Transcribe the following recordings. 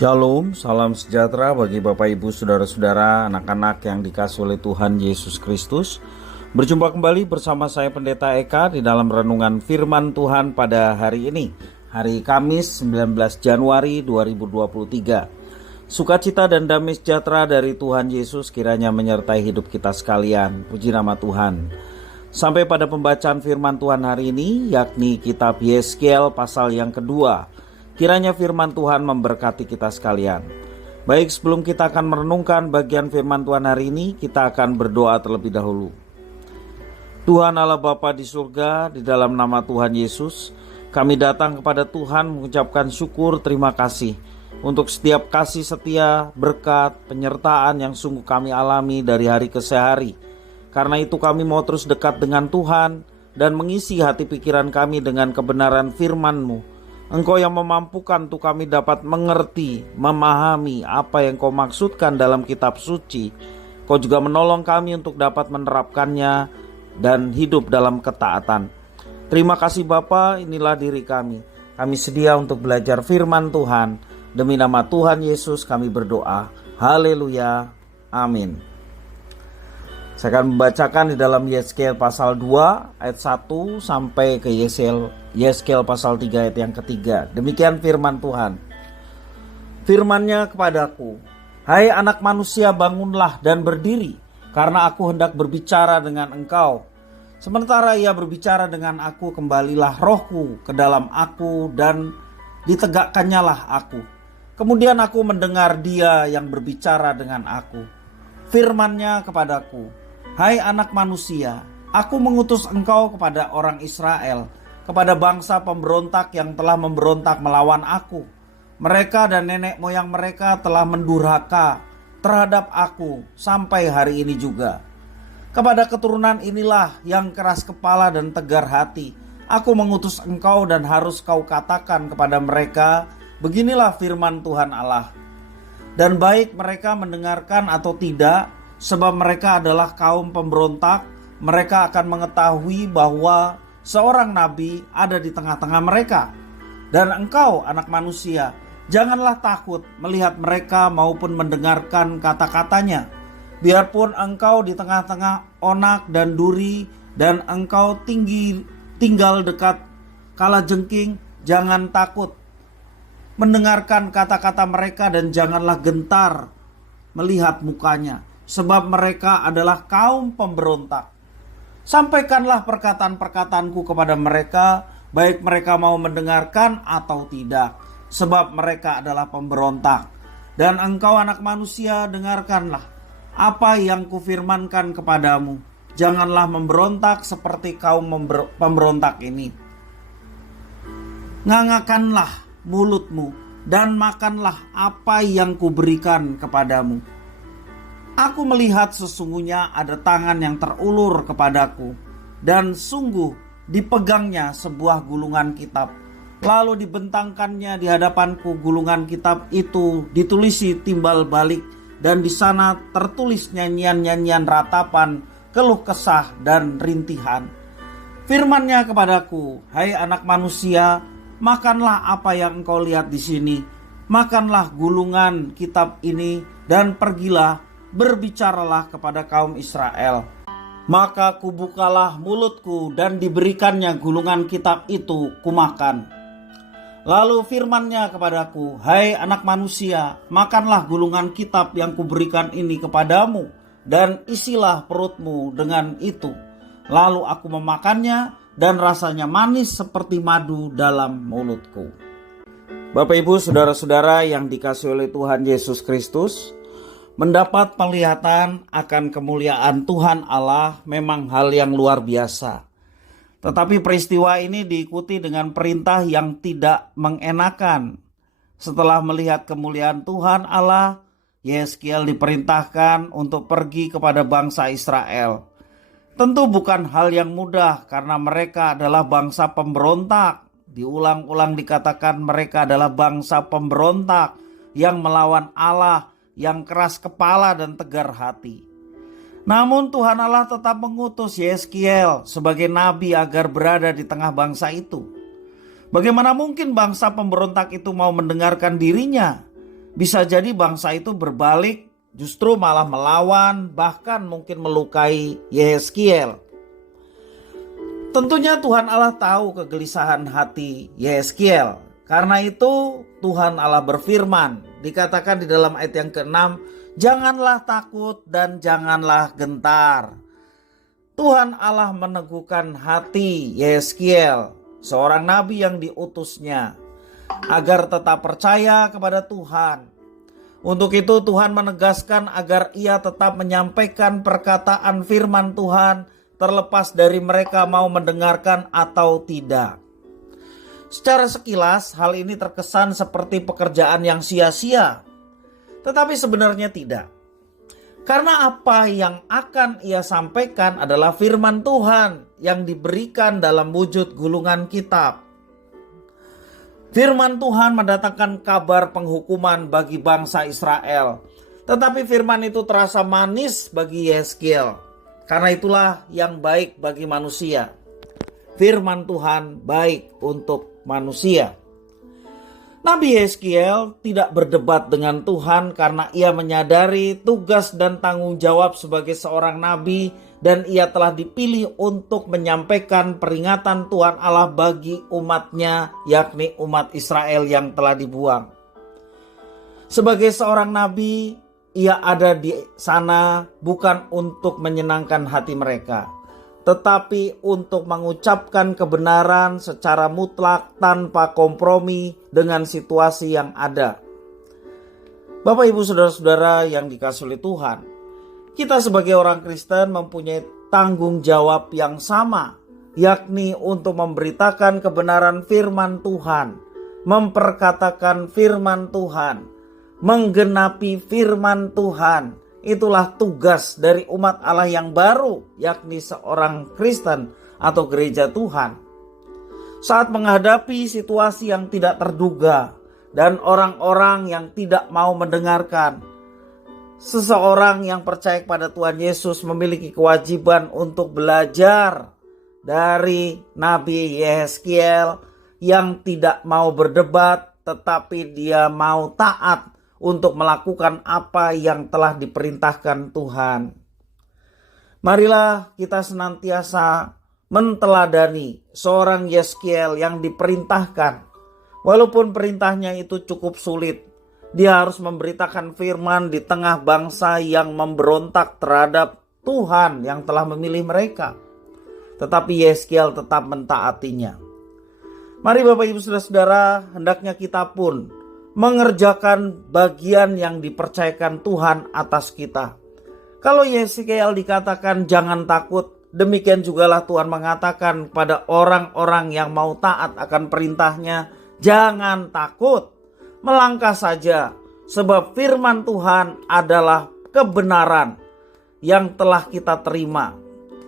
Shalom, salam sejahtera bagi Bapak Ibu Saudara-saudara, anak-anak yang dikasihi oleh Tuhan Yesus Kristus. Berjumpa kembali bersama saya Pendeta Eka di dalam renungan firman Tuhan pada hari ini, hari Kamis 19 Januari 2023. Sukacita dan damai sejahtera dari Tuhan Yesus kiranya menyertai hidup kita sekalian. Puji nama Tuhan. Sampai pada pembacaan firman Tuhan hari ini, yakni kitab Yeskiel pasal yang kedua. Kiranya firman Tuhan memberkati kita sekalian. Baik, sebelum kita akan merenungkan bagian firman Tuhan hari ini, kita akan berdoa terlebih dahulu. Tuhan Allah Bapa di surga, di dalam nama Tuhan Yesus, kami datang kepada Tuhan mengucapkan syukur terima kasih untuk setiap kasih setia, berkat, penyertaan yang sungguh kami alami dari hari ke hari. Karena itu kami mau terus dekat dengan Tuhan dan mengisi hati pikiran kami dengan kebenaran firman-Mu. Engkau yang memampukan untuk kami dapat mengerti, memahami apa yang Kau maksudkan dalam kitab suci. Kau juga menolong kami untuk dapat menerapkannya dan hidup dalam ketaatan. Terima kasih Bapa, inilah diri kami. Kami sedia untuk belajar firman Tuhan. Demi nama Tuhan Yesus kami berdoa. Haleluya. Amin. Saya akan membacakan di dalam Yeskiel pasal 2 ayat 1 sampai ke Yeskiel pasal 3 ayat yang ketiga. Demikian firman Tuhan. Firman-Nya kepadaku, hai anak manusia, bangunlah dan berdiri, karena aku hendak berbicara dengan engkau. Sementara ia berbicara dengan aku, kembalilah rohku ke dalam aku dan ditegakkannya lah aku. Kemudian aku mendengar dia yang berbicara dengan aku. Firman-Nya kepadaku, hai anak manusia, aku mengutus engkau kepada orang Israel, kepada bangsa pemberontak yang telah memberontak melawan aku. Mereka dan nenek moyang mereka telah mendurhaka terhadap aku sampai hari ini juga. Kepada keturunan inilah yang keras kepala dan tegar hati, aku mengutus engkau dan harus kau katakan kepada mereka, beginilah firman Tuhan Allah. Dan baik mereka mendengarkan atau tidak, sebab mereka adalah kaum pemberontak, mereka akan mengetahui bahwa seorang nabi ada di tengah-tengah mereka. Dan engkau, anak manusia, janganlah takut melihat mereka maupun mendengarkan kata-katanya. Biarpun engkau di tengah-tengah onak dan duri, dan engkau tinggal dekat kalajengking, jangan takut mendengarkan kata-kata mereka dan janganlah gentar melihat mukanya. Sebab mereka adalah kaum pemberontak. Sampaikanlah perkataan-perkataanku kepada mereka, baik mereka mau mendengarkan atau tidak. Sebab mereka adalah pemberontak. Dan engkau anak manusia, dengarkanlah apa yang kufirmankan kepadamu. Janganlah memberontak seperti kaum pemberontak ini. Ngangakanlah mulutmu dan makanlah apa yang kuberikan kepadamu. Aku melihat sesungguhnya ada tangan yang terulur kepadaku, dan sungguh dipegangnya sebuah gulungan kitab. Lalu dibentangkannya di hadapanku gulungan kitab itu, ditulisi timbal balik, dan di sana tertulis nyanyian-nyanyian ratapan, keluh kesah dan rintihan. Firman-Nya kepadaku, hai anak manusia, makanlah apa yang engkau lihat di sini, makanlah gulungan kitab ini, dan pergilah, berbicaralah kepada kaum Israel. Maka kubukalah mulutku dan diberikannya gulungan kitab itu kumakan. Lalu firman-Nya kepadaku, hai anak manusia, makanlah gulungan kitab yang kuberikan ini kepadamu dan isilah perutmu dengan itu. Lalu aku memakannya dan rasanya manis seperti madu dalam mulutku. Bapak Ibu saudara-saudara yang dikasihi oleh Tuhan Yesus Kristus, mendapat penglihatan akan kemuliaan Tuhan Allah memang hal yang luar biasa. Tetapi peristiwa ini diikuti dengan perintah yang tidak mengenakan. Setelah melihat kemuliaan Tuhan Allah, Yeskiel diperintahkan untuk pergi kepada bangsa Israel. Tentu bukan hal yang mudah karena mereka adalah bangsa pemberontak. Diulang-ulang dikatakan mereka adalah bangsa pemberontak yang melawan Allah, yang keras kepala dan tegar hati. Namun Tuhan Allah tetap mengutus Yeskiel sebagai nabi agar berada di tengah bangsa itu. Bagaimana mungkin bangsa pemberontak itu mau mendengarkan dirinya? Bisa jadi bangsa itu berbalik, justru malah melawan, bahkan mungkin melukai Yehezkiel. Tentunya Tuhan Allah tahu kegelisahan hati Yehezkiel. Karena itu Tuhan Allah berfirman, dikatakan di dalam ayat yang ke-6, janganlah takut dan janganlah gentar. Tuhan Allah meneguhkan hati Yehezkiel, seorang nabi yang diutusnya, agar tetap percaya kepada Tuhan. Untuk itu Tuhan menegaskan agar ia tetap menyampaikan perkataan firman Tuhan, terlepas dari mereka mau mendengarkan atau tidak. Secara sekilas hal ini terkesan seperti pekerjaan yang sia-sia, tetapi sebenarnya tidak. Karena apa yang akan ia sampaikan adalah firman Tuhan yang diberikan dalam wujud gulungan kitab. Firman Tuhan mendatangkan kabar penghukuman bagi bangsa Israel. Tetapi firman itu terasa manis bagi Yehezkiel. Karena itulah yang baik bagi manusia. Firman Tuhan baik untuk manusia. Nabi Yehezkiel tidak berdebat dengan Tuhan karena ia menyadari tugas dan tanggung jawab sebagai seorang nabi, dan ia telah dipilih untuk menyampaikan peringatan Tuhan Allah bagi umatnya, yakni umat Israel yang telah dibuang. Sebagai seorang nabi, ia ada di sana bukan untuk menyenangkan hati mereka, tetapi untuk mengucapkan kebenaran secara mutlak tanpa kompromi dengan situasi yang ada. Bapak, Ibu, saudara-saudara yang dikasihi oleh Tuhan, kita sebagai orang Kristen mempunyai tanggung jawab yang sama, yakni untuk memberitakan kebenaran firman Tuhan, memperkatakan firman Tuhan, menggenapi firman Tuhan. Itulah tugas dari umat Allah yang baru, yakni seorang Kristen atau gereja Tuhan. Saat menghadapi situasi yang tidak terduga dan orang-orang yang tidak mau mendengarkan, seseorang yang percaya kepada Tuhan Yesus memiliki kewajiban untuk belajar dari Nabi Yehezkiel yang tidak mau berdebat, tetapi dia mau taat untuk melakukan apa yang telah diperintahkan Tuhan. Marilah kita senantiasa menteladani seorang Yehezkiel yang diperintahkan. Walaupun perintahnya itu cukup sulit, dia harus memberitakan firman di tengah bangsa yang memberontak terhadap Tuhan yang telah memilih mereka. Tetapi Yehezkiel tetap mentaatinya. Mari Bapak, Ibu, saudara-saudara, hendaknya kita pun mengerjakan bagian yang dipercayakan Tuhan atas kita. Kalau Yehezkiel dikatakan jangan takut, demikian jugalah Tuhan mengatakan pada orang-orang yang mau taat akan perintahnya, jangan takut, melangkah saja, sebab firman Tuhan adalah kebenaran yang telah kita terima,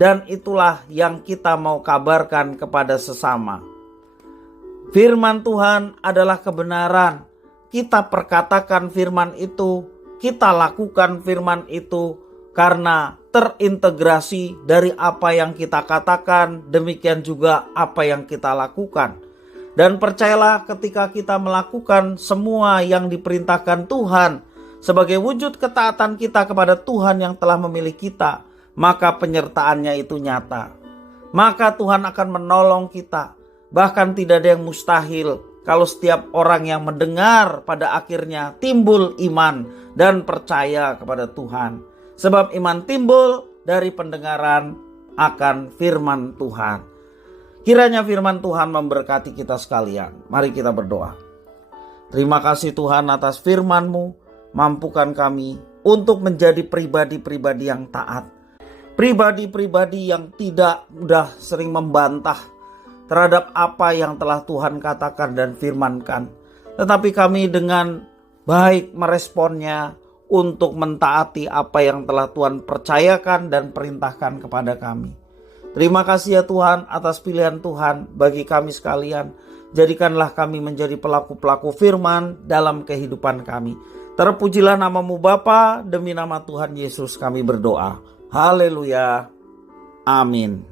dan itulah yang kita mau kabarkan kepada sesama. Firman Tuhan adalah kebenaran. Kita perkatakan firman itu, kita lakukan firman itu karena terintegrasi dari apa yang kita katakan, demikian juga apa yang kita lakukan. Dan percayalah, ketika kita melakukan semua yang diperintahkan Tuhan sebagai wujud ketaatan kita kepada Tuhan yang telah memilih kita, maka penyertaannya itu nyata. Maka Tuhan akan menolong kita. Bahkan tidak ada yang mustahil kalau setiap orang yang mendengar pada akhirnya timbul iman dan percaya kepada Tuhan. Sebab iman timbul dari pendengaran akan firman Tuhan. Kiranya firman Tuhan memberkati kita sekalian. Mari kita berdoa. Terima kasih Tuhan atas firman-Mu. Mampukan kami untuk menjadi pribadi-pribadi yang taat. Pribadi-pribadi yang tidak mudah sering membantah terhadap apa yang telah Tuhan katakan dan firmankan. Tetapi kami dengan baik meresponnya untuk mentaati apa yang telah Tuhan percayakan dan perintahkan kepada kami. Terima kasih ya Tuhan atas pilihan Tuhan bagi kami sekalian. Jadikanlah kami menjadi pelaku-pelaku firman dalam kehidupan kami. Terpujilah nama-Mu Bapa, demi nama Tuhan Yesus kami berdoa. Haleluya. Amin.